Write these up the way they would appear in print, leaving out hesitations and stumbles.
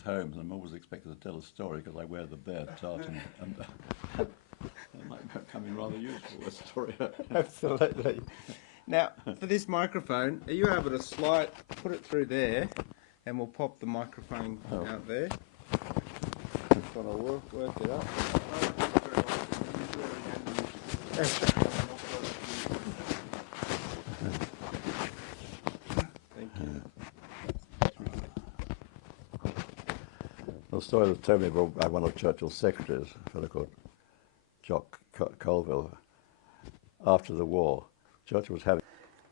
homes, and I'm always expected to tell a story because I wear the bear tartan, and it might come in rather useful, a story. Absolutely. Now, for this microphone, are you able to put it through there, and we'll pop the microphone out there. Just want to work it up. Thank you. The story that told me by one of Churchill's secretaries, a fellow called Jock Colville, after the war, Churchill was having...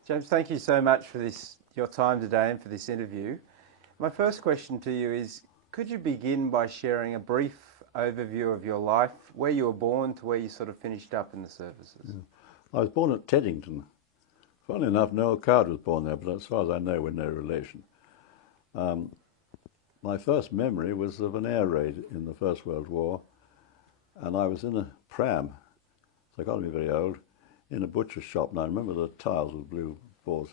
James, thank you so much for your time today and for this interview. My first question to you is, could you begin by sharing a brief overview of your life, where you were born to where you sort of finished up in the services? I was born at Teddington. Funnily enough, Noel Coward was born there, but as far as I know, we're no relation. My first memory was of an air raid in the First World War, and I was in a pram, so I can't be very old, in a butcher's shop. And I remember the tiles with blue bulls'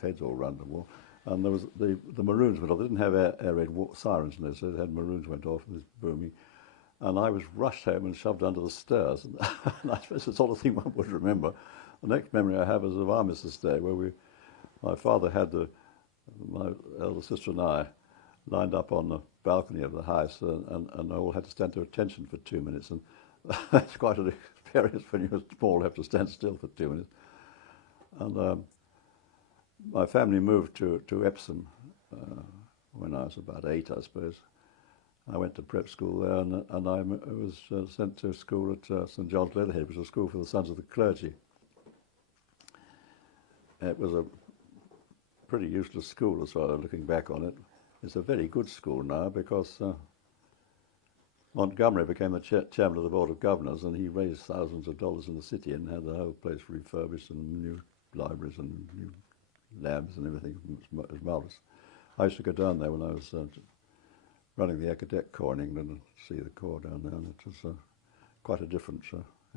heads all round the wall. And there was the maroons went off. They didn't have air raid sirens in those, so they had maroons went off and this booming. And I was rushed home and shoved under the stairs. And I suppose the sort of thing one would remember. The next memory I have is of Armistice Day, where my father had my elder sister and I lined up on the balcony of the house, and all had to stand to attention for 2 minutes. And that's quite an experience when you're small, have to stand still for 2 minutes. And my family moved to Epsom when I was about 8, I suppose. I went to prep school there, and I was sent to school at St John's Leatherhead, which was a school for the sons of the clergy. It was a pretty useless school as far as looking back on it. It's a very good school now because Montgomery became the chairman of the Board of Governors, and he raised thousands of dollars in the city and had the whole place refurbished and new libraries and new labs and everything. It was marvellous. I used to go down there when I was running the Cadet Corps in England and see the Corps down there, and it was quite a different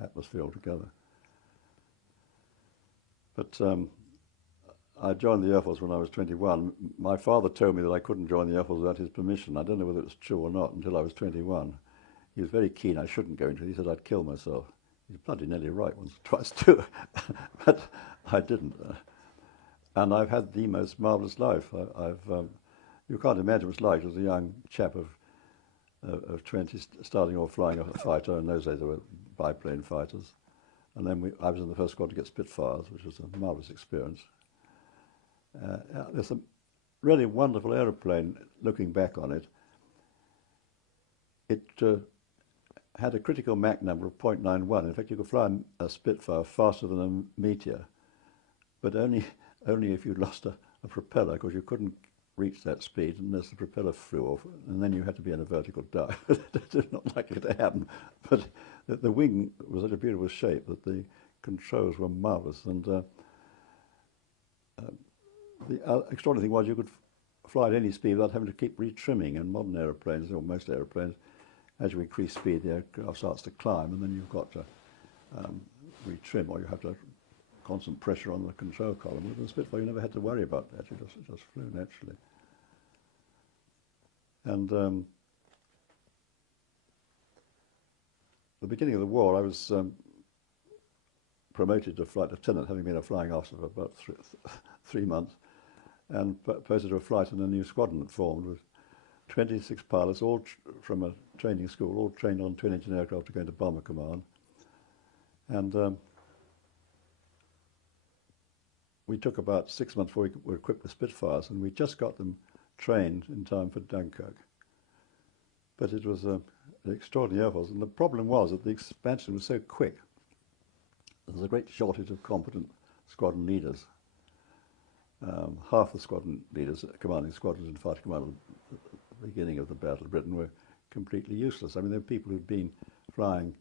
atmosphere altogether. But I joined the Air Force when I was 21. My father told me that I couldn't join the Air Force without his permission. I don't know whether it was true or not until I was 21. He was very keen I shouldn't go into it. He said I'd kill myself. He's bloody nearly right once or twice too, but I didn't. And I've had the most marvellous life. You can't imagine what it's like as a young chap of 20 starting off flying a fighter. In those days there were biplane fighters. And then I was in the first squad to get Spitfires, which was a marvellous experience. There's a really wonderful aeroplane, looking back on it. It had a critical Mach number of 0.91. In fact, you could fly a Spitfire faster than a Meteor, but only if you'd lost a propeller, because you couldn't reach that speed unless the propeller flew off, and then you had to be in a vertical dive. It's not likely to happen, but the wing was such a beautiful shape that the controls were marvellous, and the extraordinary thing was you could fly at any speed without having to keep retrimming. And modern aeroplanes, or most aeroplanes, as you increase speed, the aircraft starts to climb, and then you've got to retrim, or you have to constant pressure on the control column. With the Spitfire, you never had to worry about that. It just flew naturally. And the beginning of the war, I was promoted to flight lieutenant, having been a flying officer for about 3 months, and posted to a flight in a new squadron that formed with 26 pilots, all from a training school, all trained on twin-engine aircraft to go into Bomber Command. And we took about 6 months before we were equipped with Spitfires, and we just got them trained in time for Dunkirk. But it was an extraordinary air force, and the problem was that the expansion was so quick. There was a great shortage of competent squadron leaders. Half the squadron leaders commanding squadrons in fighter command at the beginning of the Battle of Britain were completely useless. I mean, there were people who'd been flying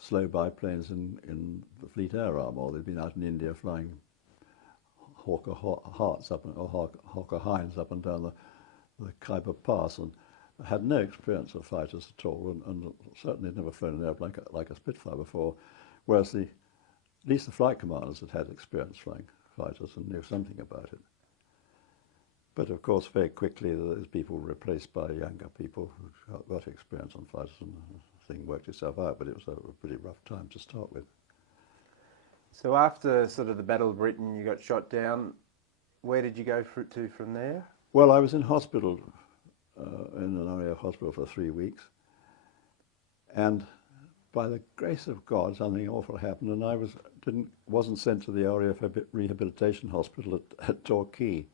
slow biplanes in the Fleet Air Arm, or they'd been out in India flying Hawker Hearts or Hawker Hinds up and down the Khyber Pass, and had no experience of fighters at all, and certainly had never flown an airplane like a Spitfire before, whereas at least the flight commanders had experience flying fighters and knew something about it. But of course, very quickly, those people were replaced by younger people who got experience on fighters, and the thing worked itself out. But it was a pretty rough time to start with. So after sort of the Battle of Britain, you got shot down. Where did you go to from there? Well, I was in hospital, in an area hospital for 3 weeks, and by the grace of God, something awful happened, and I wasn't sent to the RAF Rehabilitation Hospital at Torquay.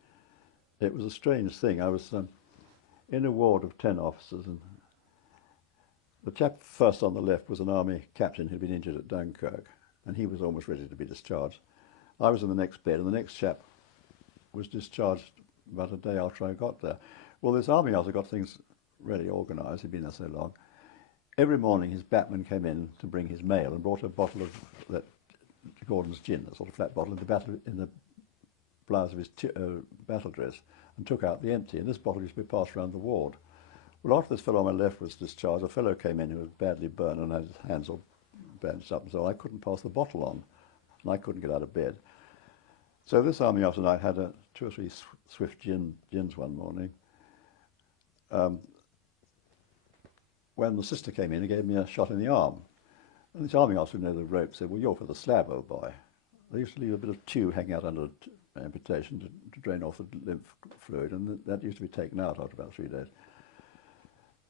It was a strange thing. I was in a ward of 10 officers, and the chap first on the left was an army captain who'd been injured at Dunkirk, and he was almost ready to be discharged. I was in the next bed, and the next chap was discharged about a day after I got there. Well, this army officer got things really organised. He'd been there so long. Every morning his batman came in to bring his mail and brought a bottle of that Gordon's gin, a sort of flat bottle, in the blouse of his battle dress, and took out the empty. And this bottle used to be passed around the ward. Well, after this fellow on my left was discharged, a fellow came in who was badly burned and had his hands all bandaged up, and so I couldn't pass the bottle on, and I couldn't get out of bed. So this army officer and I had 2 or 3 swift gins one morning. When the sister came in and gave me a shot in the arm. And this army officer who knew the rope said, "Well, you're for the slab, old boy." They used to leave a bit of tube hanging out under amputation to drain off the lymph fluid, and that used to be taken out after about 3 days.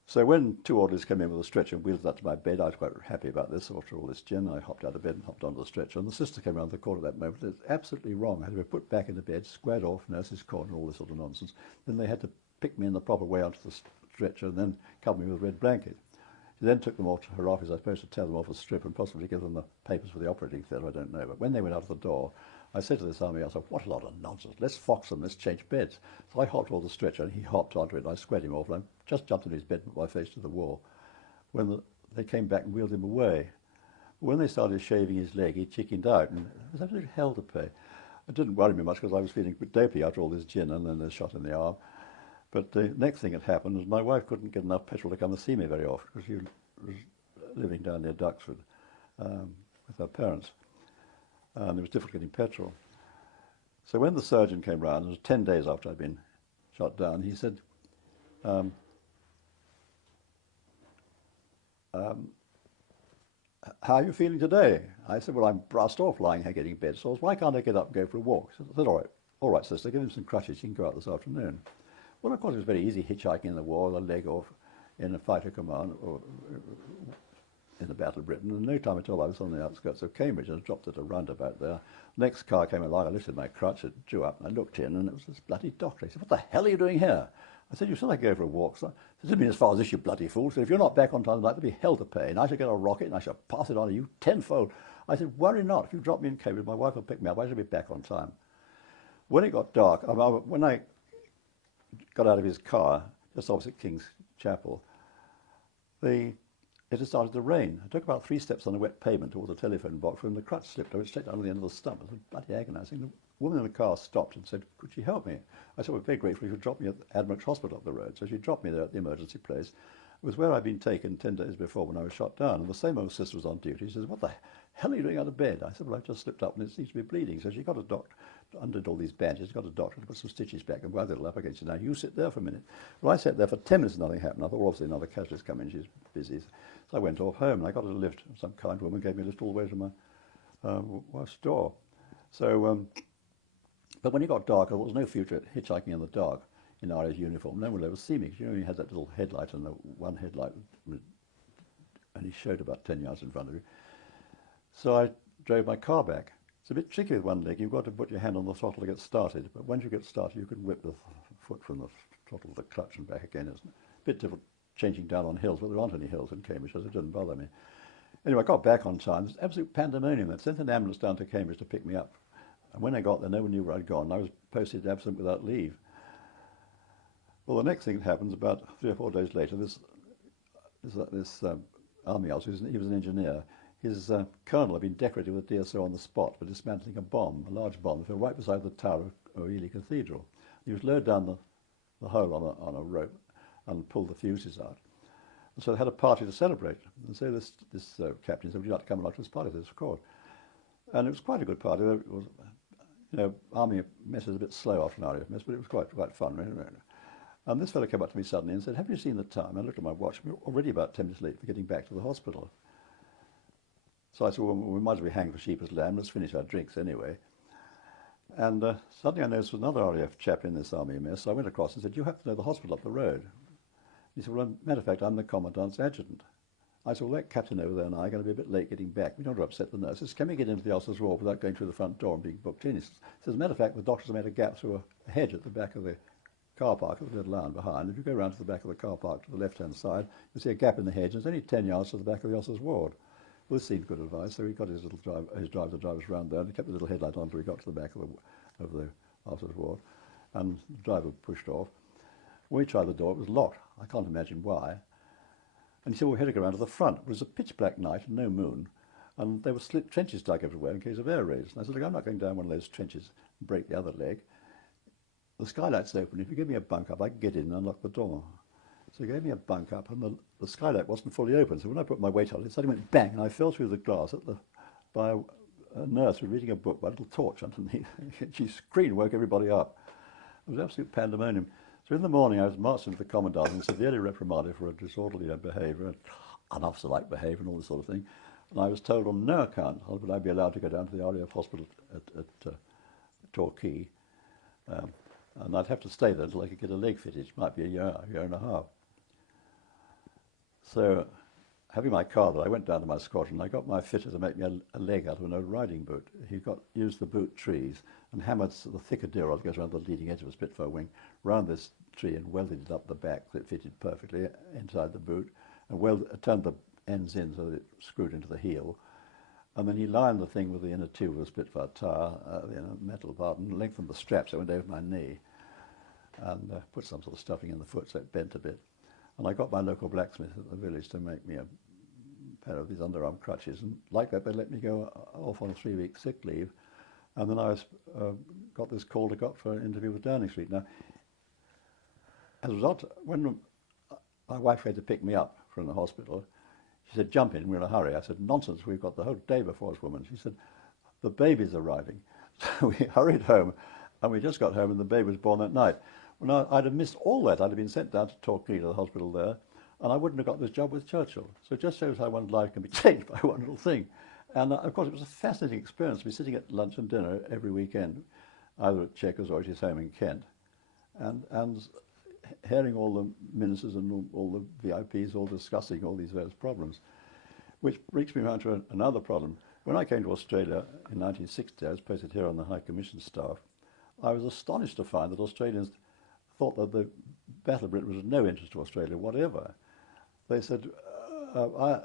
So when 2 orderlies came in with a stretcher and wheeled that to my bed, I was quite happy about this. After all this gin, I hopped out of bed and hopped onto the stretcher, and the sister came around the corner at that moment. It's absolutely wrong. I had to be put back in the bed, squared off, nurse's corner, all this sort of nonsense. Then they had to pick me in the proper way onto the stretcher and then cover me with a red blanket. She then took them off to her office. I was supposed to tear them off a strip and possibly give them the papers for the operating theatre, I don't know. But when they went out of the door, I said to this army officer, "What a lot of nonsense. Let's fox them, let's change beds." So I hopped on the stretcher and he hopped onto it, and I squared him off, and I just jumped into his bed and put my face to the wall. When they came back and wheeled him away, when they started shaving his leg, he chickened out, and it was absolute hell to pay. It didn't worry me much because I was feeling a bit dopey after all this gin and then the shot in the arm. But the next thing that happened was my wife couldn't get enough petrol to come and see me very often because she was living down near Duxford with her parents, and it was difficult getting petrol. So when the surgeon came round, it was 10 days after I'd been shot down, he said, "How are you feeling today?" I said, "Well, I'm brassed off lying here getting bed sores. Why can't I get up and go for a walk?" I said, all right, sister, give him some crutches. You can go out this afternoon." Well, of course, it was very easy hitchhiking in the war, a leg off in a fighter command or in the Battle of Britain. In no time at all, I was on the outskirts of Cambridge and I dropped at a roundabout there. Next car came along, I lifted my crutch, it drew up, and I looked in, and it was this bloody doctor. He said, "What the hell are you doing here?" I said, "You said I'd go for a walk." So I said, "It mean as far as this, you bloody fool. So if you're not back on time tonight, there'll be hell to pay, and I shall get a rocket, and I shall pass it on to you tenfold." I said, "Worry not. If you drop me in Cambridge, my wife will pick me up. I shall be back on time." When it got dark, when I got out of his car, just opposite King's Chapel, it had started to rain. I took about 3 steps on the wet pavement towards the telephone box when the crutch slipped. I went straight down to the end of the stump. It was bloody agonising. The woman in the car stopped and said, "Could she help me?" I said, "Well, very grateful if you drop me at Admiral's Hospital up the road." So she dropped me there at the emergency place. It was where I'd been taken 10 days before when I was shot down. And the same old sister was on duty. She says, "What the hell are you doing out of bed?" I said, "Well, I've just slipped up and it seems to be bleeding." So she got a doctor, undid all these bandages, got a doctor to put some stitches back and wound it all up again. She said, "Now you sit there for a minute." Well, I sat there for 10 minutes and nothing happened. I thought, well, obviously another casualty's come in, she's busy. So I went off home and I got a lift. Some kind woman gave me a lift all the way to my wife's door. So, but when it got dark, there was no future hitchhiking in the dark in Irish uniform. No one would ever see me. You know, you had that little headlight, and the one headlight only showed about 10 yards in front of you. So I drove my car back. It's a bit tricky with one leg. You've got to put your hand on the throttle to get started. But once you get started, you can whip the foot from the throttle to the clutch and back again. It's a bit difficult changing down on hills, but there aren't any hills in Cambridge, so it didn't bother me. Anyway, I got back on time. There's absolute pandemonium. They sent an ambulance down to Cambridge to pick me up. And when I got there, no one knew where I'd gone. I was posted absent without leave. Well, the next thing that happens, about 3 or 4 days later, this army officer, he was an engineer, his colonel had been decorated with a DSO on the spot for dismantling a large bomb that fell right beside the tower of Ely Cathedral. He was lowered down the hole on a rope and pulled the fuses out. And so they had a party to celebrate. And so this captain said, "Would you like to come along to this party?" I said, "Of course." And it was quite a good party. It was, army mess is a bit slow after an RAF mess, but it was quite fun. Really. And this fellow came up to me suddenly and said, "Have you seen the time?" I looked at my watch. We were already about 10 minutes late for getting back to the hospital. So I said, "Well, we might as well be hanged for sheep as lamb. Let's finish our drinks anyway." And suddenly I noticed another RAF chap in this army mess. So I went across and said, "You have to know the hospital up the road." He said, "Well, matter of fact, I'm the commandant's adjutant." I said, "Well, that captain over there and I are going to be a bit late getting back. We don't want to upset the nurses. Can we get into the officers' ward without going through the front door and being booked in?" He says, "As a matter of fact, the doctors have made a gap through a hedge at the back of the car park, at the little lawn behind. If you go round to the back of the car park to the left-hand side, you'll see a gap in the hedge, and it's only 10 yards to the back of the officers' ward." Well, this seemed good advice, so he got his driver to drive us round there, and he kept the little headlight on until we got to the back of the officers' ward, and the driver pushed off. When we tried the door, it was locked. I can't imagine why. And he said, "Well, we had to go round to the front." It was a pitch black night and no moon, and there were slit trenches dug everywhere in case of air raids. And I said, "Look, I'm not going down one of those trenches and break the other leg. The skylight's open. If you give me a bunk up, I can get in and unlock the door." So he gave me a bunk up, and the skylight wasn't fully open. So when I put my weight on it suddenly went bang, and I fell through the glass by a nurse who was reading a book by a little torch underneath. She screamed and woke everybody up. It was absolute pandemonium. So in the morning, I was marched into the commandant and severely reprimanded for a disorderly behaviour, unofficer-like behaviour and all this sort of thing. And I was told on no account would I be allowed to go down to the RAF hospital at Torquay. And I'd have to stay there until I could get a leg fitted. It might be a year and a half. So, having my car there, I went down to my squadron. I got my fitter to make me a leg out of an old riding boot. He used the boot trees and hammered the thicker deer rod that goes around the leading edge of a Spitfire wing round this tree and welded it up the back so it fitted perfectly inside the boot, and turned the ends in so that it screwed into the heel. And then he lined the thing with the inner tube of a Spitfire tyre, the inner metal part, and lengthened the straps so it went over my knee, and put some sort of stuffing in the foot so it bent a bit. And I got my local blacksmith at the village to make me a pair of these underarm crutches, and like that they let me go off on a 3-week sick leave. And then I got this call to go up for an interview with Downing Street. Now, as a result, when my wife had to pick me up from the hospital, she said, "Jump in, we're in a hurry." I said, "Nonsense, we've got the whole day before us, woman." She said, "The baby's arriving." So we hurried home, and we just got home, and the baby was born that night. Well, I'd have missed all that. I'd have been sent down to Torquay to the hospital there, and I wouldn't have got this job with Churchill. So it just shows how one's life can be changed by one little thing. And of course, it was a fascinating experience to be sitting at lunch and dinner every weekend, either at Chequers or at his home in Kent, and hearing all the ministers and all the VIPs all discussing all these various problems, which brings me around to another problem. When I came to Australia in 1960, I was posted here on the High Commission staff. I was astonished to find that Australians thought that the Battle of Britain was of no interest to Australia whatever. They said,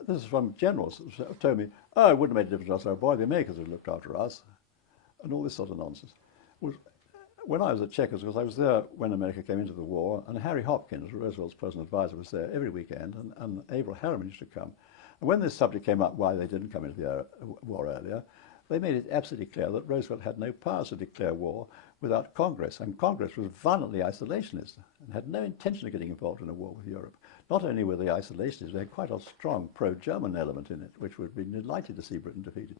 this is from generals, who told me, "Oh, it wouldn't have made a difference to us, our boy, the Americans would have looked after us," and all this sort of nonsense. When I was at Chequers, because I was there when America came into the war, and Harry Hopkins, Roosevelt's personal advisor, was there every weekend, and Averell Harriman used to come. And when this subject came up, why they didn't come into the war earlier, they made it absolutely clear that Roosevelt had no powers to declare war without Congress, and Congress was violently isolationist and had no intention of getting involved in a war with Europe. Not only were they isolationists, they had quite a strong pro-German element in it, which would have been delighted to see Britain defeated.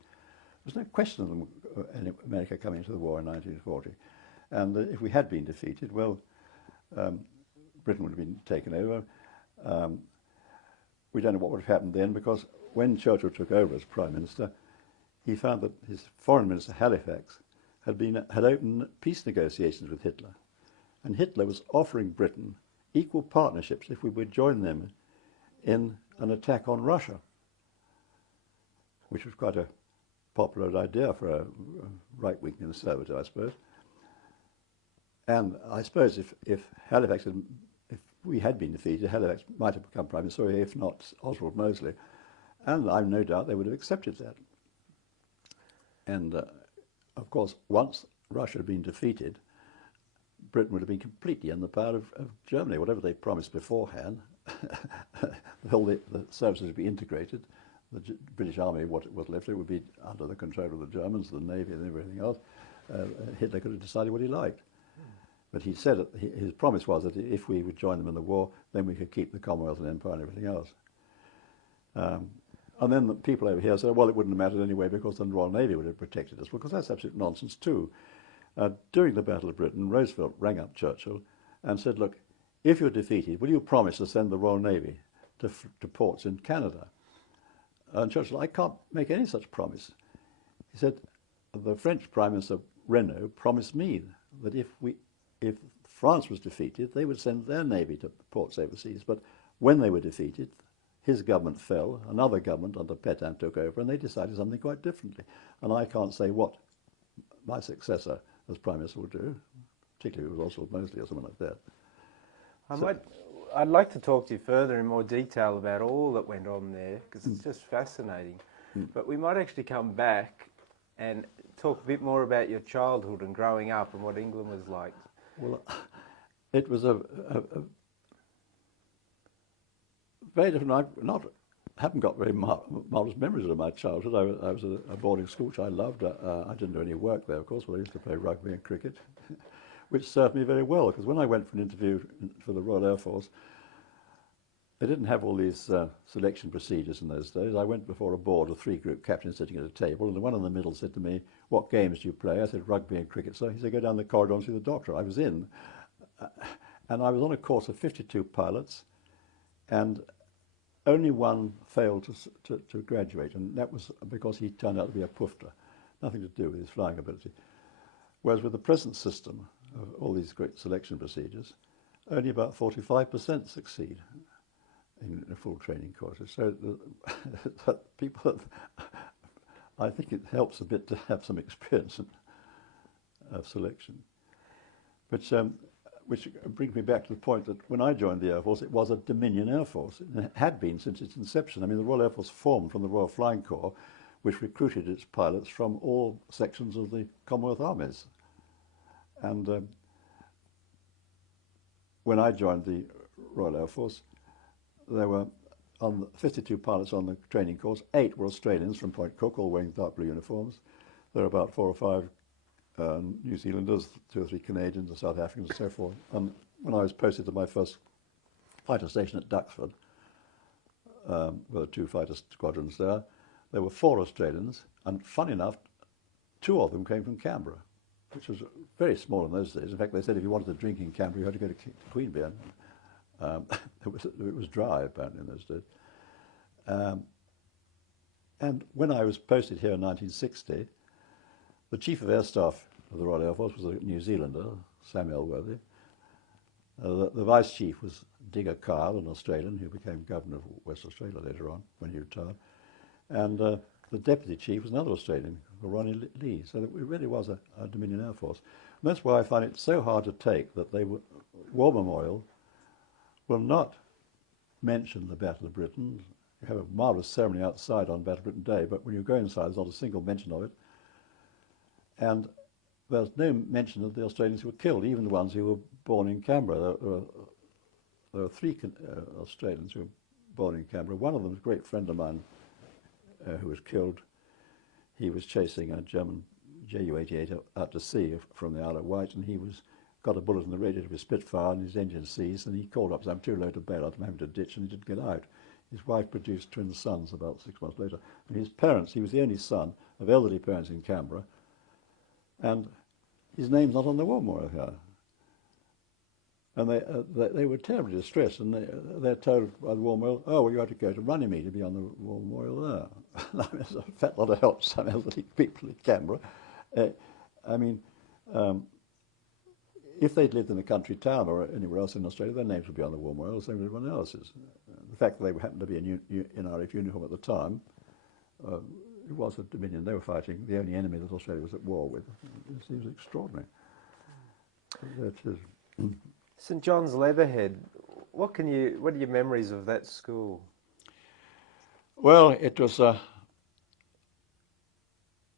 There's no question of America coming into the war in 1940. And if we had been defeated, well, Britain would have been taken over. We don't know what would have happened then, because when Churchill took over as Prime Minister, he found that his Foreign Minister, Halifax, had opened peace negotiations with Hitler. And Hitler was offering Britain equal partnerships if we would join them in an attack on Russia, which was quite a popular idea for a right-wing conservative, I suppose. And I suppose if we had been defeated, Halifax might have become Prime Minister, if not Oswald Mosley. And I've no doubt they would have accepted that. And, of course, once Russia had been defeated, Britain would have been completely in the power of Germany. Whatever they promised beforehand, the services would be integrated. The British Army, what was left, it would be under the control of the Germans, the Navy and everything else. Hitler could have decided what he liked. But he said his promise was that if we would join them in the war, then we could keep the Commonwealth and Empire and everything else. And then the people over here said, well, it wouldn't have mattered anyway because the Royal Navy would have protected us, because that's absolute nonsense too. During the Battle of Britain, Roosevelt rang up Churchill and said, look, if you're defeated, will you promise to send the Royal Navy to ports in Canada? And Churchill, I can't make any such promise. He said, the French Prime Minister Renault promised me that if France was defeated, they would send their navy to ports overseas. But when they were defeated, his government fell, another government under Pétain took over, and they decided something quite differently. And I can't say what my successor as Prime Minister will do, particularly with Oswald Mosley or someone like that. I'd like to talk to you further in more detail about all that went on there, because it's just fascinating. But we might actually come back and talk a bit more about your childhood and growing up and what England was like. Well, it was a very different. I haven't got very marvellous memories of my childhood. I was at a boarding school, which I loved. I didn't do any work there, of course, but I used to play rugby and cricket, which served me very well, because when I went for an interview for the Royal Air Force, they didn't have all these selection procedures in those days. I went before a board of 3 group captains sitting at a table, and the one in the middle said to me, what games do you play? I said, rugby and cricket. So he said, go down the corridor and see the doctor. I was in, and I was on a course of 52 pilots, and only one failed to graduate, and that was because he turned out to be a poofter, nothing to do with his flying ability. Whereas with the present system of all these great selection procedures, only about 45% succeed in a full training courses. So people, I think it helps a bit to have some experience of selection. Which brings me back to the point that when I joined the Air Force, it was a Dominion Air Force. It had been since its inception. I mean, the Royal Air Force formed from the Royal Flying Corps, which recruited its pilots from all sections of the Commonwealth armies. And when I joined the Royal Air Force, there were 52 pilots on the training course. 8 were Australians from Point Cook, all wearing dark blue uniforms. There were about 4 or 5 New Zealanders, 2 or 3 Canadians, and South Africans, and so forth. And when I was posted to my first fighter station at Duxford, there were 2 fighter squadrons there were 4 Australians, and funny enough, 2 of them came from Canberra, which was very small in those days. In fact, they said if you wanted to drink in Canberra, you had to go to Queanbeyan. It was dry, apparently, in those days. And when I was posted here in 1960, the Chief of Air Staff of the Royal Air Force was a New Zealander, Sam Elworthy. The Vice Chief was Digger Kyle, an Australian who became Governor of West Australia later on when he retired. And the Deputy Chief was another Australian, Ronnie Lee. So it really was a Dominion Air Force. And that's why I find it so hard to take that War Memorial will not mention the Battle of Britain. You have a marvellous ceremony outside on Battle of Britain Day, but when you go inside, there's not a single mention of it. And there's no mention of the Australians who were killed, even the ones who were born in Canberra. There were 3 Australians who were born in Canberra. One of them was a great friend of mine who was killed. He was chasing a German Ju-88 out to sea from the Isle of Wight, and he got a bullet in the radiator of his Spitfire and his engine seized, and he called up, said, I'm too low to bail out, I'm having to ditch, and he didn't get out. His wife produced twin sons about 6 months later. And his parents, he was the only son of elderly parents in Canberra, and his name's not on the war memorial here. And they were terribly distressed, and they're told by the war memorial, oh, well, you have to go to Runnymede to be on the war memorial there. I mean, it's a fat lot of help, some elderly people in Canberra. If they'd lived in a country town or anywhere else in Australia, their names would be on the war memorial, the same as everyone else's. The fact that they happened to be in RAF uniform at the time, it was a Dominion. They were fighting the only enemy that Australia was at war with. It seems extraordinary. That is. St John's Leatherhead, what are your memories of that school? Well, it was.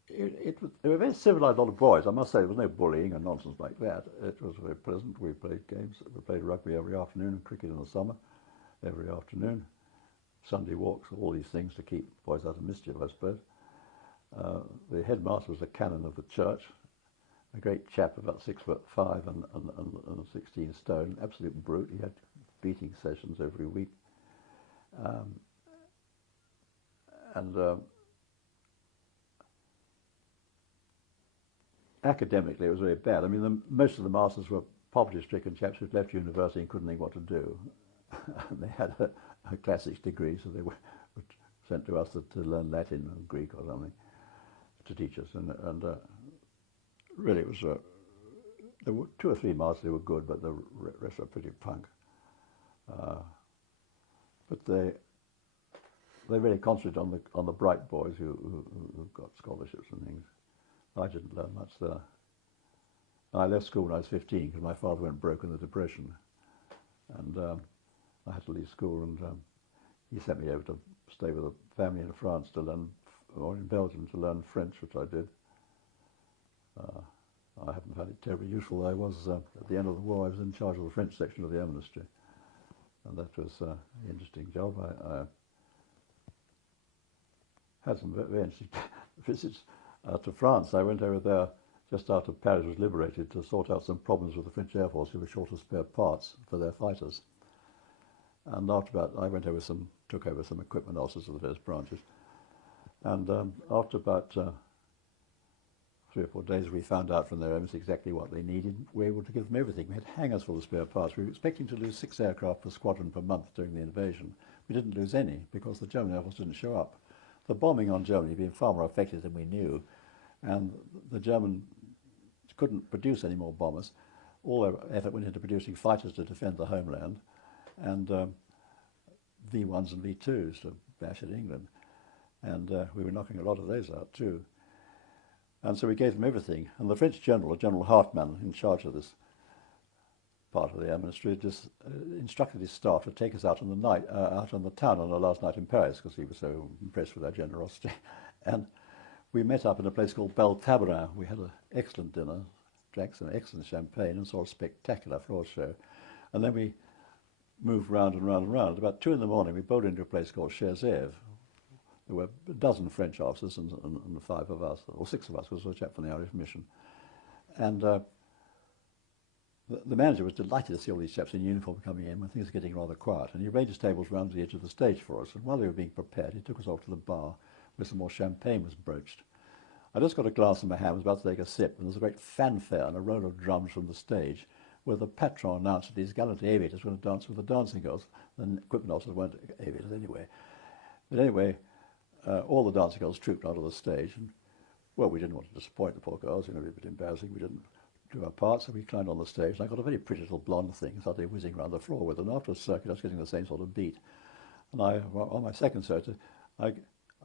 They were very civilised lot of boys. I must say, there was no bullying and nonsense like that. It was very pleasant. We played games. We played rugby every afternoon and cricket in the summer every afternoon. Sunday walks, all these things to keep boys out of mischief, I suppose. The headmaster was a canon of the church, a great chap, about 6'5" and 16 stone, absolute brute. He had beating sessions every week. academically it was very bad. I mean, most of the masters were poverty-stricken chaps who'd left university and couldn't think what to do. And they had a classics degree, so they were sent to us to learn Latin or Greek or something to teach us. And really it was, there were 2 or 3 masters who were good, but the rest were pretty punk. But they really concentrated on the bright boys who got scholarships and things. I didn't learn much there. I left school when I was 15 because my father went broke in the Depression, and I had to leave school, and he sent me over to stay with a family in France to learn, or in Belgium to learn French, which I did. I haven't found it terribly useful. I was, at the end of the war, I was in charge of the French section of the Air Ministry, and that was an interesting job. I had some very interesting visits to France. I went over there just after Paris was liberated to sort out some problems with the French Air Force, who were short of spare parts for their fighters. And after that, I went over took over some equipment officers of the various branches. And after about 3 or 4 days, we found out from their owners exactly what they needed. We were able to give them everything. We had hangars full of spare parts. We were expecting to lose 6 aircraft per squadron per month during the invasion. We didn't lose any because the German Air Force didn't show up. The bombing on Germany had been far more effective than we knew, and the Germans couldn't produce any more bombers. All their effort went into producing fighters to defend the homeland, and V1s and V2s to bash at England. And we were knocking a lot of those out too. And so we gave them everything. And the French general, General Hartmann, in charge of this part of the Air Ministry, just instructed his staff to take us out on the night, out on the town on our last night in Paris, because he was so impressed with our generosity. And we met up in a place called Bel Tabarin. We had an excellent dinner, drank some excellent champagne, and saw a spectacular floor show. And then we moved round and round and round. About 2 in the morning, we bowled into a place called Cherzev. There were a dozen French officers and 5 of us, or 6 of us, was a chap from the Irish mission. And the manager was delighted to see all these chaps in uniform coming in when things were getting rather quiet. And he arranged his tables round the edge of the stage for us. And while they were being prepared, he took us off to the bar where some more champagne was broached. I just got a glass in my hand, was about to take a sip, and there was a great fanfare and a roll of drums from the stage, where the patron announced that his gallant aviators were going to dance with the dancing girls. The equipment officers weren't aviators anyway. But anyway, all the dancing girls trooped onto the stage, and, well, we didn't want to disappoint the poor girls, you know, it was a bit embarrassing. We didn't do our part, so we climbed on the stage, and I got a very pretty little blonde thing, started whizzing around the floor with, and after a circuit, I was getting the same sort of beat. And on my second circuit, I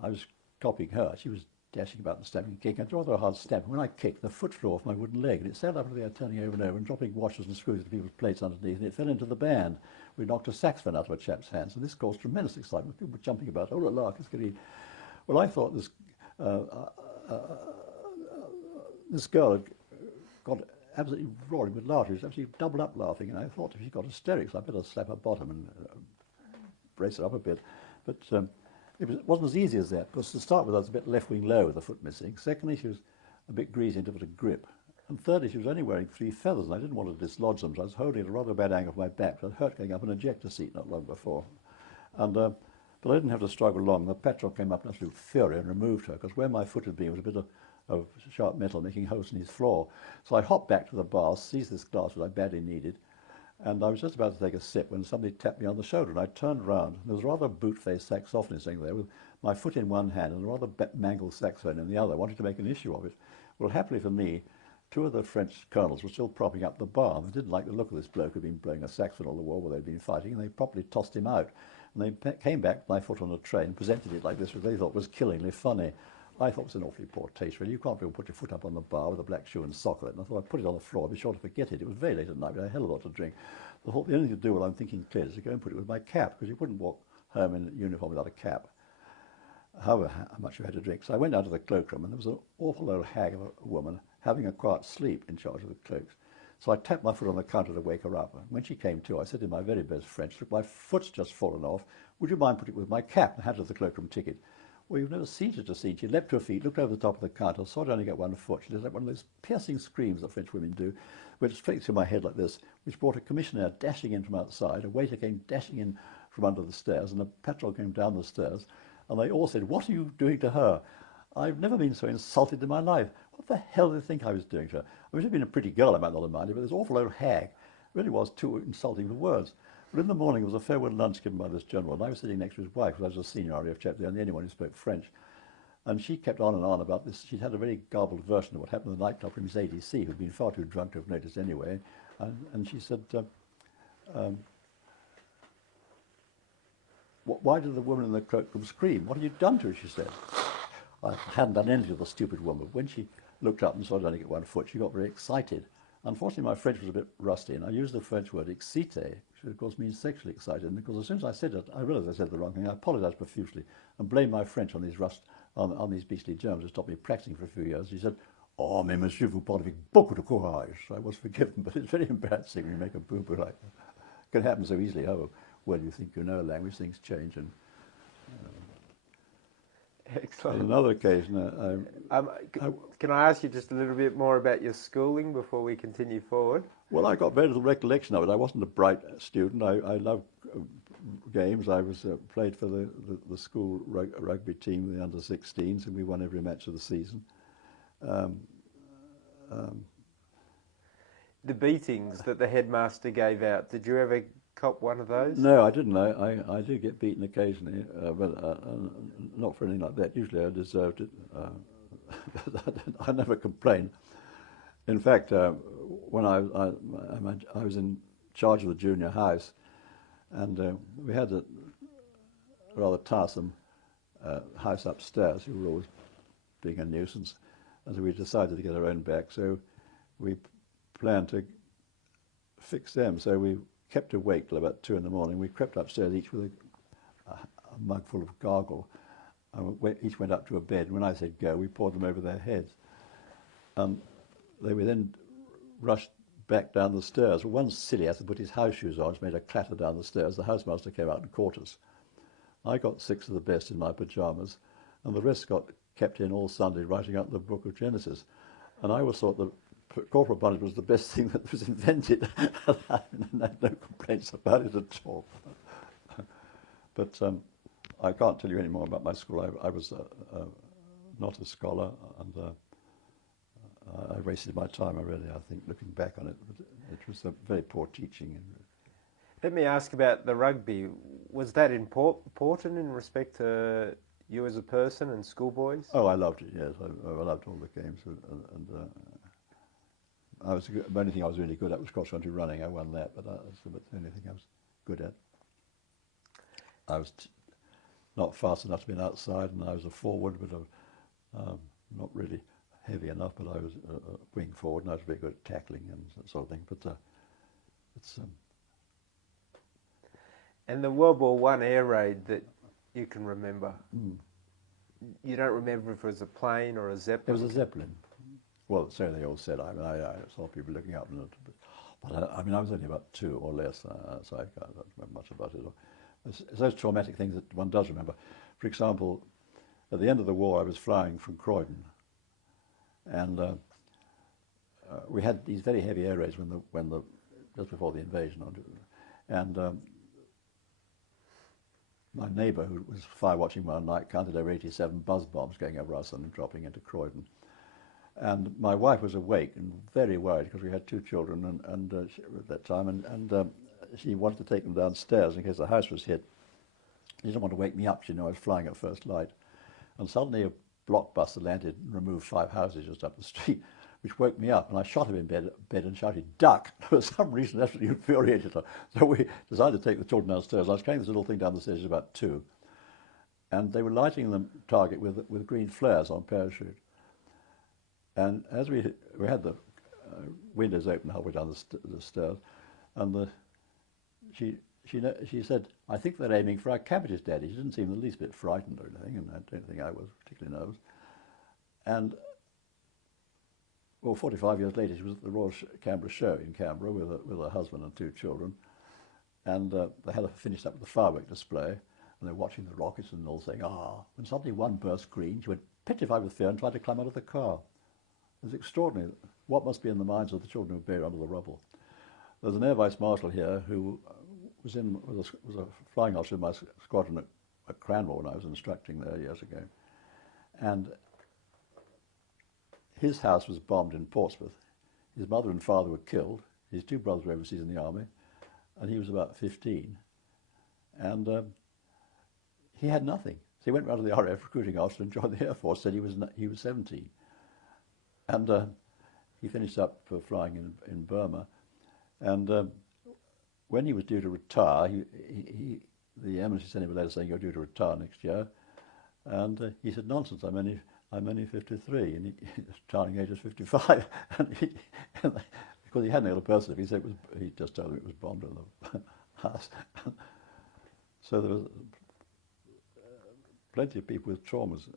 was copying her. She was dashing about and stamping and kicking. I drew rather a hard stamp, and when I kicked, the foot flew off my wooden leg, and it sailed up into the air, turning over and over, and dropping washers and screws into people's plates underneath, and it fell into the band. We knocked a saxophone out of a chap's hands, and this caused tremendous excitement. People were jumping about. Oh, la, it's going to be... Well, I thought this girl had got absolutely roaring with laughter. She was absolutely doubled up laughing, and I thought if she got hysterics, I'd better slap her bottom and brace her up a bit. But it wasn't as easy as that, because to start with, I was a bit left-wing low with the foot missing. Secondly, she was a bit greasy and difficult to grip. And thirdly, she was only wearing 3 feathers, and I didn't want to dislodge them, so I was holding at a rather bad angle for my back. I'd hurt going up an ejector seat not long before. And but I didn't have to struggle long. The patron came up in absolute fury and removed her, because where my foot had been was a bit of sharp metal making holes in his floor. So I hopped back to the bar, seized this glass which I badly needed, and I was just about to take a sip when somebody tapped me on the shoulder, and I turned round. There was a rather boot-faced saxophonist sitting there with my foot in one hand and a rather mangled saxophone in the other, wanting to make an issue of it. Well, happily for me, 2 of the French colonels were still propping up the bar. They didn't like the look of this bloke who'd been blowing a saxophone all the war while they'd been fighting, and they properly tossed him out. And they came back with my foot on a tray and presented it like this, which they thought was killingly funny. I thought it was an awfully poor taste, really. You can't really put your foot up on the bar with a black shoe and sock on it. And I thought I'd put it on the floor, I'd be sure to forget it. It was very late at night, we had a hell of a lot to drink. I thought the only thing to do while I'm thinking clearly is to go and put it with my cap, because you wouldn't walk home in uniform without a cap, however how much you had to drink. So I went down to the cloakroom, and there was an awful old hag of a woman having a quiet sleep in charge of the cloaks. So I tapped my foot on the counter to wake her up. And when she came to, I said in my very best French, look, my foot's just fallen off. Would you mind putting it with my cap? And handed her the cloakroom ticket. Well, you've never seen such a scene. She leapt to her feet, looked over the top of the counter, saw I'd only got one foot. She let out one of those piercing screams that French women do, went straight through my head like this, which brought a commissioner dashing in from outside, a waiter came dashing in from under the stairs, and a patrol came down the stairs, and they all said, what are you doing to her? I've never been so insulted in my life. What the hell did they think I was doing to her? I mean, she'd been a pretty girl, I might not have minded, but this awful old hag really was too insulting for words. But in the morning, there was a farewell lunch given by this general, and I was sitting next to his wife, because I was a senior RAF chap there, and the only one who spoke French. And she kept on and on about this. She'd had a very garbled version of what happened in the nightclub from his ADC, who'd been far too drunk to have noticed anyway. And she said, why did the woman in the cloakroom scream? What had you done to her, she said. I hadn't done anything to the stupid woman. When she looked up and saw I was only get one foot, she got very excited. Unfortunately, my French was a bit rusty, and I used the French word excite, which of course means sexually excited. And because as soon as I said it, I realized I said the wrong thing. I apologized profusely and blamed my French on these beastly germs that stopped me practicing for a few years. He said, "Oh, mais monsieur, vous parlez avec beaucoup de courage." So I was forgiven, but it's very embarrassing when you make a boo-boo like that. It can happen so easily. How well you think you know a language, things change. And Excellent. on another occasion, can I ask you just a little bit more about your schooling before we continue forward? well, I got very little recollection of it. I wasn't a bright student. I loved games. I was played for the school rugby team, the under-16s, and we won every match of the season. The beatings that the headmaster gave out, did you ever cop one of those? No, I didn't. I do get beaten occasionally, but not for anything like that. Usually I deserved it. I never complained. In fact, when I was in charge of the junior house, and we had a rather tiresome house upstairs, who were always being a nuisance, and so we decided to get our own back. So we planned to fix them. So we kept awake till about 2 in the morning. We crept upstairs, each with a mug full of gargle. Each went up to a bed. And when I said go, we poured them over their heads. They were then rushed back down the stairs. Well, one silly had to put his house shoes on, which made a clatter down the stairs. The housemaster came out and caught us. I got 6 of the best in my pyjamas, and the rest got kept in all Sunday writing up the book of Genesis. And I always thought that corporal punishment was the best thing that was invented. And I had no complaints about it at all. But I can't tell you any more about my school. I was not a scholar, and I wasted my time already, I think, looking back on it. But it was a very poor teaching. Let me ask about the rugby. Was that important in respect to you as a person and schoolboys? Oh, I loved it, yes. I loved all the games. And the only thing I was really good at was cross-country running. I won that, but that's the only thing I was good at. I was not fast enough to be an outside, and I was a forward, but not really heavy enough, but I was a wing forward, and I was very good at tackling and that sort of thing. But it's... And the World War I air raid that you can remember, you don't remember if it was a plane or a Zeppelin? It was a Zeppelin. Well, so they all said. I mean, I saw people looking up, but I mean, I was only about 2 or less, so I can't remember much about it. It's those traumatic things that one does remember. For example, at the end of the war, I was flying from Croydon, and we had these very heavy air raids just before the invasion, and my neighbour, who was fire watching one night, counted over 87 buzz bombs going over us and dropping into Croydon. And my wife was awake and very worried because we had 2 children at that time, and she wanted to take them downstairs in case the house was hit. She didn't want to wake me up. She knew I was flying at first light. And suddenly a blockbuster landed and removed 5 houses just up the street, which woke me up. And I shot him in bed and shouted, "Duck!" For some reason, that really infuriated her. So we decided to take the children downstairs. I was carrying this little thing down the stairs about 2. And they were lighting the target with green flares on parachute. And as we had the windows open halfway down the stairs, and she said, "I think they're aiming for our cabbages, Daddy." She didn't seem the least bit frightened or anything, and I don't think I was particularly nervous. And, well, 45 years later, she was at the Royal Canberra Show in Canberra with her husband and 2 children, and they had finished up with the firework display, and they were watching the rockets and all saying, "Ah!" When suddenly one burst green, she went petrified with fear and tried to climb out of the car. It was extraordinary. What must be in the minds of the children who buried under the rubble? There's an Air Vice Marshal here who was a flying officer in my squadron at Cranwell when I was instructing there years ago. And his house was bombed in Portsmouth. His mother and father were killed. His two brothers were overseas in the army, and he was about 15. And he had nothing. So he went round to the RAF recruiting officer and joined the Air Force, said he was 17. And he finished up flying in Burma. And when he was due to retire, the embassy sent him a letter saying, "You're due to retire next year." And he said, "Nonsense, I'm only 53, and his retiring age is 55." And because he had no other person, he said he just told him it was bombed in the house. So there was plenty of people with traumas.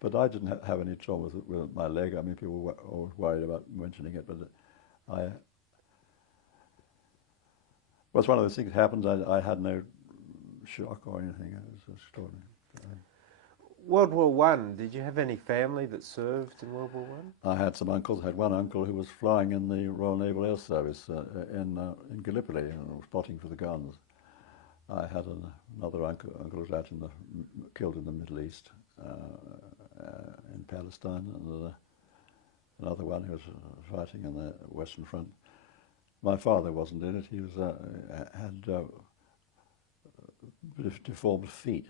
But I didn't have any traumas with my leg. I mean, people were always worried about mentioning it, but well, it's one of those things that happens. I had no shock or anything. It was extraordinary. World War One. Did you have any family that served in World War One? I had some uncles. I had one uncle who was flying in the Royal Naval Air Service in Gallipoli and spotting for the guns. I had another uncle who was out killed in the Middle East, in Palestine, and another one who was fighting in the Western Front. My father wasn't in it. He had deformed feet.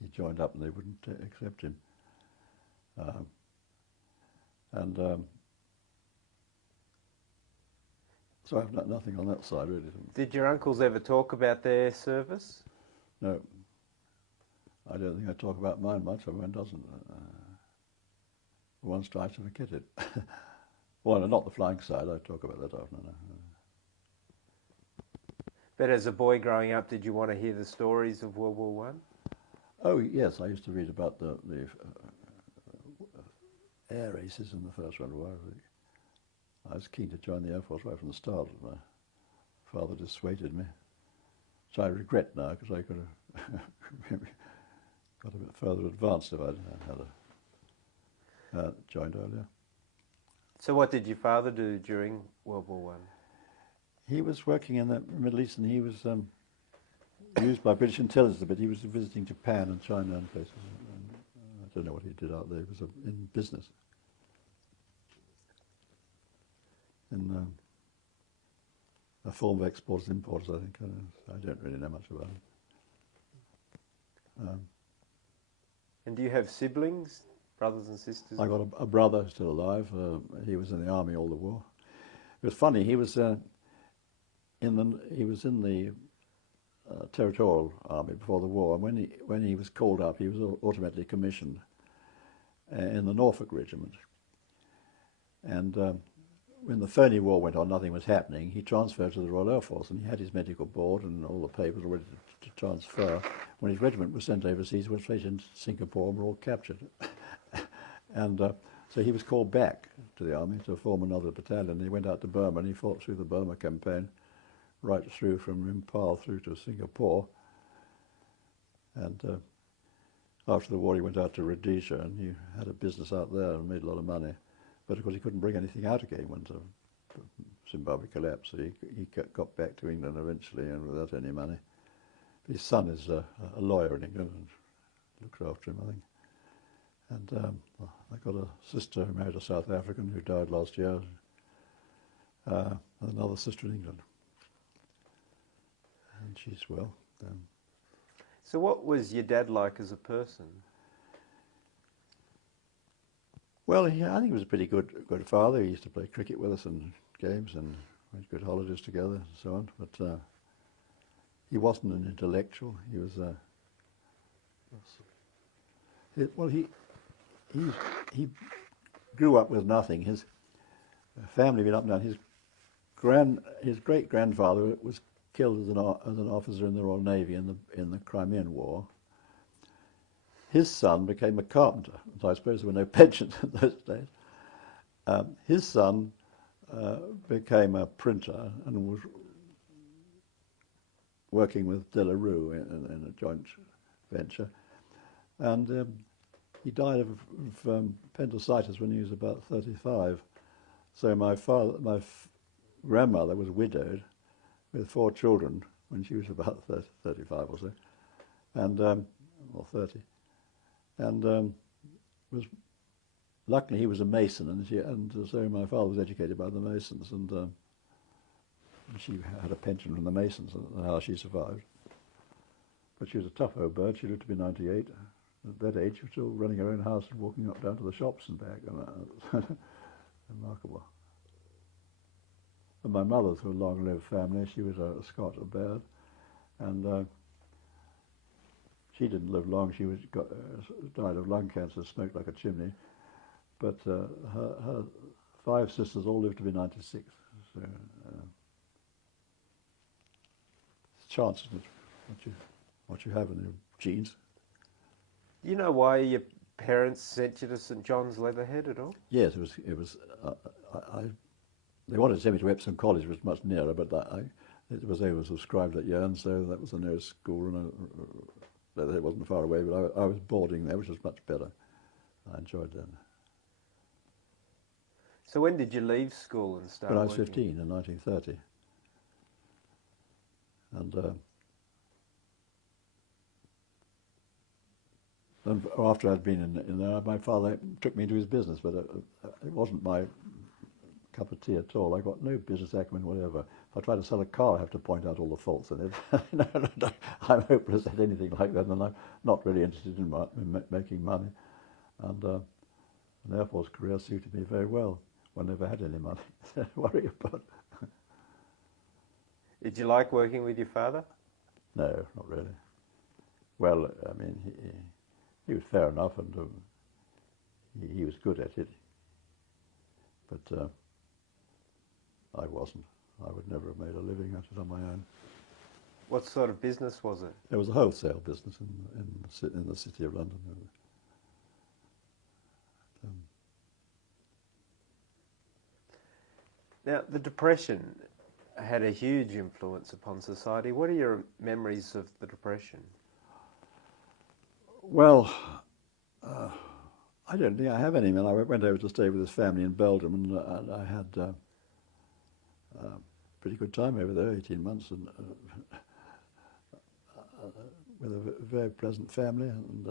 He joined up and they wouldn't accept him. So I've nothing on that side, really. Did your uncles ever talk about their service? No. I don't think I talk about mine much. Everyone doesn't. One tries to forget it. Well, not the flying side. I talk about that often. But as a boy growing up, did you want to hear the stories of World War One? Oh, yes. I used to read about the air races in the First World War. I was keen to join the Air Force right from the start. My father dissuaded me, which I regret now, because I could have maybe got a bit further advanced if I'd had joined earlier. So what did your father do during World War One? He was working in the Middle East, and he was used by British intelligence a bit. He was visiting Japan and China and places. And I don't know what he did out there. He was in business. In a form of exporters and importers, I think. I don't really know much about it. And do you have siblings, brothers and sisters? I got a brother who's still alive. He was in the army all the war. It was funny. He was in the territorial army before the war, and when he was called up, he was automatically commissioned in the Norfolk Regiment. And when the Phoney War went on, nothing was happening. He transferred to the Royal Air Force, and he had his medical board and all the papers ready to transfer. When his regiment was sent overseas, went straight into Singapore and were all captured. And so he was called back to the army to form another battalion. He went out to Burma, and he fought through the Burma campaign, right through from Impal through to Singapore. And after the war, he went out to Rhodesia, and he had a business out there and made a lot of money. But of course, he couldn't bring anything out again when Zimbabwe collapsed. So he got back to England eventually, and without any money. His son is a lawyer in England and looks after him, I think. And I got a sister who married a South African who died last year, and another sister in England. And she's well. So what was your dad like as a person? Well, I think he was a pretty good father. He used to play cricket with us and games, and we had good holidays together and so on. But he wasn't an intellectual. He was he grew up with nothing. His family had been up and down. His great grandfather was killed as an officer in the Royal Navy in the Crimean War. His son became a carpenter, so I suppose there were no pensions in those days. His son became a printer and was working with De La Rue in a joint venture. And he died of appendicitis when he was about 35. So my grandmother was widowed with 4 children when she was about 35 or so, and or 30. And was, luckily he was a Mason, and so my father was educated by the Masons, and she had a pension from the Masons, and how she survived. But she was a tough old bird. She lived to be 98. At that age, she was still running her own house and walking up down to the shops and back. Remarkable. And my mother's a long-lived family. She was a Scot, a Baird, and she didn't live long. She died of lung cancer, smoked like a chimney. But her 5 sisters all lived to be 96. So chances what you have in your genes. Do you know why your parents sent you to St John's Leatherhead at all? Yes, it was. They wanted to send me to Epsom College, which was much nearer, but it was oversubscribed that year, and so that was the nearest school, and it wasn't far away. But I was boarding there, which was much better. I enjoyed that. So when did you leave school and start? When I was working? 15 in 1930, and after I'd been in there, my father took me into his business, but it wasn't my cup of tea at all. I got no business acumen whatever. If I try to sell a car, I have to point out all the faults in it. I'm hopeless at anything like that, and I'm not really interested in making money. And an Air Force career suited me very well. I never had any money to worry about. Did you like working with your father? No, not really. Well, I mean, he was fair enough, and he was good at it. But I wasn't. I would never have made a living at it on my own. What sort of business was it? It was a wholesale business in the city of London. Now, the Depression had a huge influence upon society. What are your memories of the Depression? Well, I don't think I have any. I went over to stay with his family in Belgium, and I had a pretty good time over there, 18 months, and with a very pleasant family, and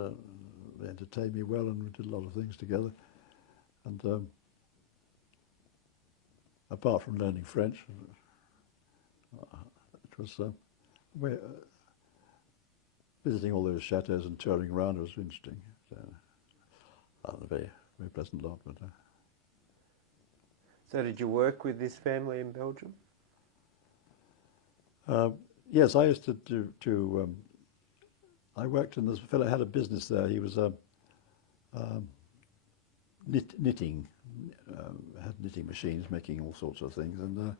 they entertained me well, and we did a lot of things together. And apart from learning French, it was visiting all those chateaux and touring around was interesting. So, a very, very pleasant lot. But, So did you work with this family in Belgium? yes, I used to I worked in this fellow had a business there. He was knitting, had knitting machines, making all sorts of things, and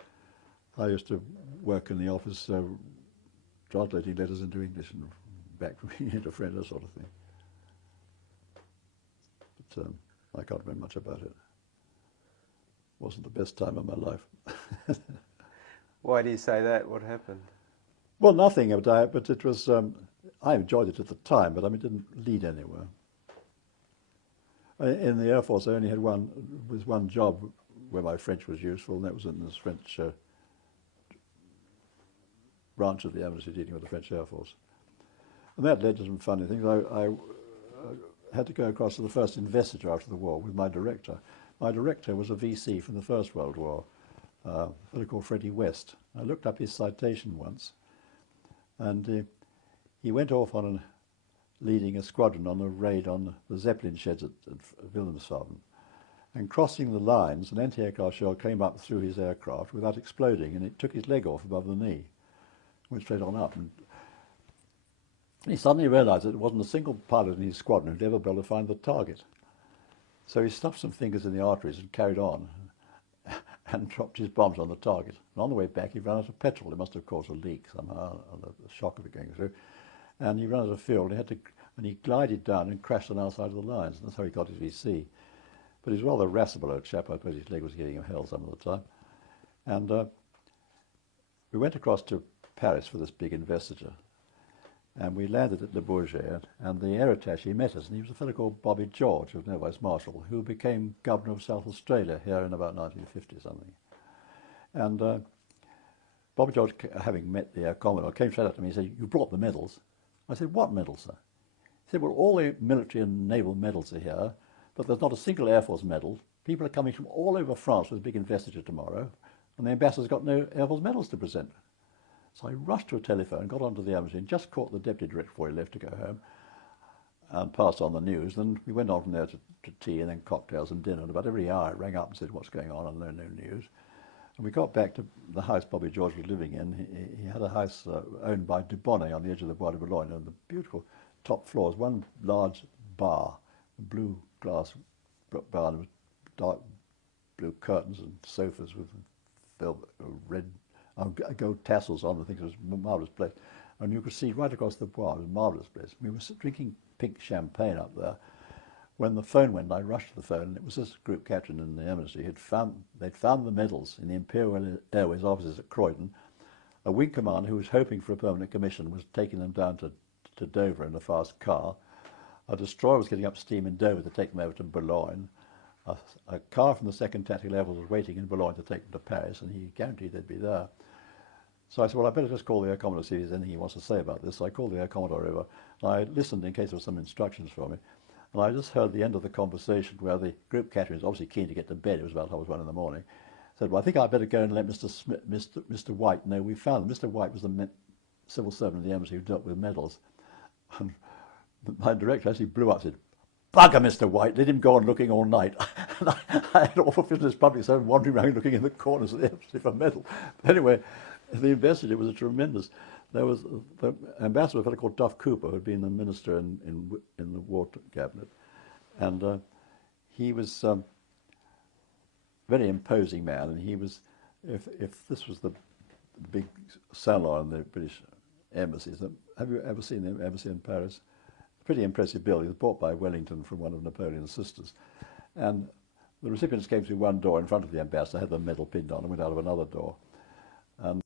I used to work in the office translating letters into English and back from into French, that sort of thing. But I can't remember much about it. Wasn't the best time of my life. Why do you say that? What happened? Well, nothing about it, but it was. I enjoyed it at the time, but I mean, it didn't lead anywhere. In the Air Force, I only had one job where my French was useful, and that was in the French branch of the embassy dealing with the French Air Force. And that led to some funny things. I had to go across to the first investiture after the war with my director. My director was a VC from the First World War, a fellow called Freddie West. I looked up his citation once, and he went off on leading a squadron on a raid on the Zeppelin sheds at Wilhelmshaven. And crossing the lines, an anti-aircraft shell came up through his aircraft without exploding, and it took his leg off above the knee. Went straight on up. And he suddenly realised that there wasn't a single pilot in his squadron who'd ever be able to find the target. So he stuffed some fingers in the arteries and carried on and dropped his bombs on the target. And on the way back, he ran out of petrol. It must have caused a leak somehow, the shock of it going through. And he ran out of fuel, and he glided down and crashed on our side of the lines. And that's how he got his VC. But he's rather irascible old chap. I suppose his leg was giving him hell some of the time. And we went across to Paris for this big investiture. And we landed at Le Bourget, and the air attaché met us, and he was a fellow called Bobby George, who was an Air Vice Marshal, who became Governor of South Australia here in about 1950-something. And Bobby George, having met the Air Commodore, came straight up to me and said, "You brought the medals." I said, "What medals, sir?" He said, "Well, all the military and naval medals are here. but there's not a single Air Force medal. People are coming from all over France with a big investiture tomorrow, and the ambassador's got no Air Force medals to present. So I rushed to a telephone, got onto the embassy, and just caught the deputy director before he left to go home, and passed on the news. Then we went on from there to tea and then cocktails and dinner. And about every hour I rang up and said, what's going on? And no news. And we got back to the house Bobby George was living in. He had a house owned by Dubonnet on the edge of the Bois de Boulogne, and the beautiful top floors, one large bar, blue glass bar with dark blue curtains and sofas with velvet, red gold tassels on. I think it was a marvellous place. And you could see right across the Bois. It was a marvellous place. We were drinking pink champagne up there when the phone went. I rushed to the phone, and it was this group captain in the embassy. They'd found the medals in the Imperial Airways offices at Croydon. A wing commander who was hoping for a permanent commission was taking them down to Dover in a fast car. A destroyer was getting up steam in Dover to take them over to Boulogne. A car from the 2nd Tactical Air Force was waiting in Boulogne to take them to Paris, and he guaranteed they'd be there. So I said, well, I better just call the Air Commodore, see if there's anything he wants to say about this. So I called the Air Commodore over, and I listened in case there were some instructions for me. And I just heard the end of the conversation where the group captain was obviously keen to get to bed. It was about 1:30 in the morning. Said, well, I think I'd better go and let Mr. White know we found him. Mr. White was the civil servant in the embassy who dealt with medals. And my director actually blew up and said, bugger Mr. White, let him go on looking all night. And I had awful business public servant wandering around looking in the corners of the embassy for medal. But anyway, the investiture was a tremendous. There was the ambassador, a fellow called Duff Cooper, who had been the minister in the War Cabinet, and he was a very imposing man. And he was, if this was the big salon in the British embassies, have you ever seen the embassy in Paris? Pretty impressive building. It was bought by Wellington from one of Napoleon's sisters, and the recipients came through one door in front of the ambassador, had the medal pinned on, and went out of another door. And